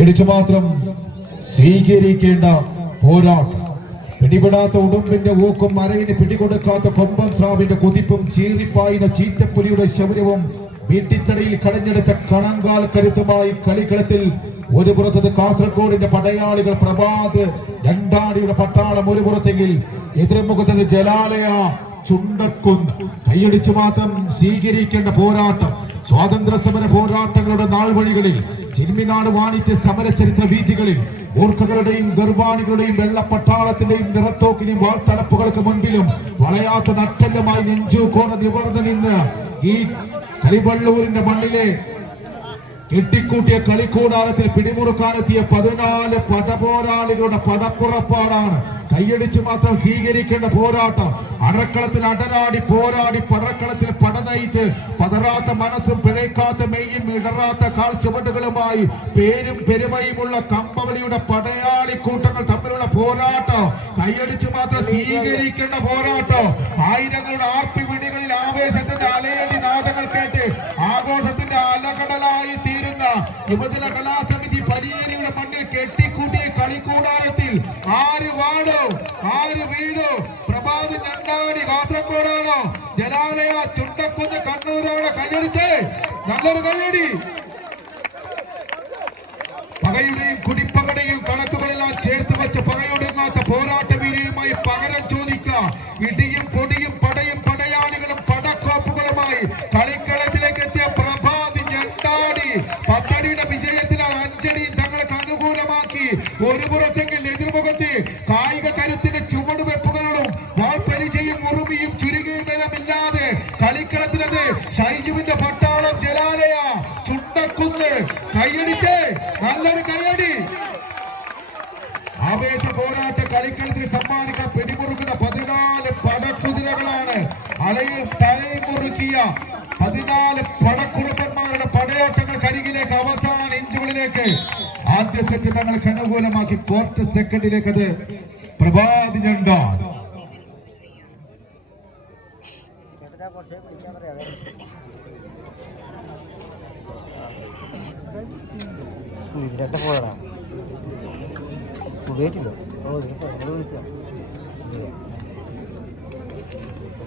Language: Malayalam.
ഇടിച്ചു മാത്രം സ്വീകരിക്കേണ്ട പോരാട്ടം. പിടിപെടാത്ത ഉടുമ്പിന്റെ ഊക്കും മരയിന് പിടികൊടുക്കാത്ത കൊമ്പൻ സ്രാവിന്റെ കുതിപ്പും ചീറിപ്പായുന്ന ചീറ്റപ്പുലിയുടെ ശൗര്യവും വീട്ടിത്തടയിൽ കടഞ്ഞെടുത്ത കണങ്കാൽ കരുത്തുമായി കളിക്കളത്തിൽ ഒരു പുറത്തത് കാസർഗോഡിന്റെ പടയാളികൾ പ്രഭാത് രണ്ടാടിയുടെ പട്ടാളം ഒരു പുറത്തെങ്കിൽ എതിർമുഖത്തത് ജലാലയ ചുണ്ടക്കുന്ന്. കൈയടിച്ചു മാത്രം സ്വീകരിക്കേണ്ട പോരാട്ടം. സ്വാതന്ത്ര്യ സമര പോരാട്ടങ്ങളുടെ നാൾവഴികളിൽ ചിന്മിനാട് വാണിജ്യ സമര ചരിത്ര വീഥികളിൽ മൂർഖകളുടെയും ഗർവാണികളുടെയും വെള്ളപ്പട്ടാളത്തിന്റെയും നിറത്തോക്കിനെയും വാർത്തലപ്പുകൾക്ക് മുൻപിലും വളയാത്ത നട്ടല്ലുമായി നെഞ്ചൂക്കോണ നിവർന്നു നിന്ന് ഈ കരിവള്ളൂരിന്റെ മണ്ണിലെ കെട്ടിക്കൂട്ടിയ കളിക്കൂടാരത്തിൽ പിടിമുറുക്കാനെത്തിയ 14 പടപോരാളികളുടെ പടപ്പുറപ്പാടാണ്. കൈയടിച്ചു മാത്രം സ്വീകരിക്കേണ്ട പോരാട്ടം. അടക്കളത്തിൽ അടരാടി പോരാടി പടക്കളത്തിൽ പട നയിച്ച് പതറാത്ത മനസ്സും പിഴയ്ക്കാത്ത മെയ്യും ഇടറാത്ത കാൽ ചുവടുകളുമായി പേരും പെരുമയുമുള്ള കമ്പവലിയുടെ പടയാളി കൂട്ടങ്ങൾ തമ്മിലുള്ള പോരാട്ടം. കൈയടിച്ചു മാത്രം സ്വീകരിക്കേണ്ട പോരാട്ടം. ആയിരങ്ങളുടെ ആർപ്പി വിടികളിൽ ആവേശത്തിന്റെ അലയടി നാദങ്ങൾ കേട്ട് ആഘോഷത്തിന്റെ അലകടലായി തീരുന്ന യുവജന കലാസമിതി പരിയേരിയുടെ മണ്ണിൽ കെട്ടിക്കൂട്ടിയ കളിക്കൂടാരത്തിൽ ആര് വാടോ ആര് വീടോ? പ്രഭാത് ഞണ്ടാടി കാസർഗോഡാണോ? ജലാലയ ചുണ്ടക്കുന്ന് കണ്ണൂരാണോ? കൈയടിച്ചേ, നല്ലൊരു കൈയടി. പകയുടെയും കുടിപ്പകയുടെയും കണക്കുകളെല്ലാം ചേർത്ത് വെച്ച് പകയൊടുങ്ങാത്ത പോരാട്ട വീരയുമായി പകരം ചോദിക്കുക. ഇടിയും പൊടിയും പടയും പടയാളികളും പടക്കോപ്പുകളുമായി കളിക്കളത്തിലേക്ക് എത്തിയ പ്രഭാത് ഞണ്ടാടി 10 അടിയുടെ വിജയത്തിൽ 5 അടി തങ്ങൾക്ക് അനുകൂലമാക്കി. ഒരു പുറത്തെങ്കിൽ എതിർമുഖത്ത് കായിക കരുത്തിന്റെ ചുവടുവെപ്പുകളും വാൾപരിചയും മുറുമിയും ചുരുകയും ബലമില്ലാതെ കളിക്കളത്തിലത് ഷൈജുവിന്റെ പട്ടാളം ജലാലയ ചുണ്ടക്കുന്ന്. കൈയടിച്ച് നല്ലൊരു കൈയടി. ആവേശ പോരാട്ട കളിക്കളത്തിൽ സമ്മാനിക്കാൻ പിടിമുറുക്കുന്ന 14 പടക്കുതിരകളാണ്. അലയിൽ തലയിൽ മുറുക്കിയ 14 പടക്കുറുപ്പന്മാരുടെ പടയോട്ടങ്ങൾ കരികിലേക്ക് അവസാന ഇഞ്ചുകളിലേക്ക് ആദ്യ സെറ്റ് തങ്ങൾക്ക് അനുകൂലമാക്കി ക്വാർട്ടർ സെക്കൻഡിലേക്ക് അത് പ്രഭാത് ഞണ്ടാണ്. പോയതാ